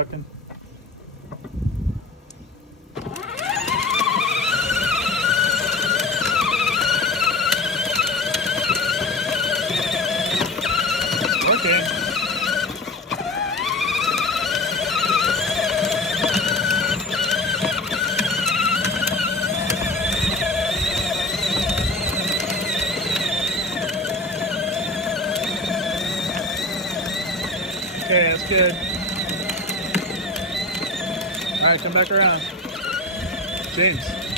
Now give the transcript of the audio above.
Fucking. Okay. Okay, that's good. All right, come back around. James.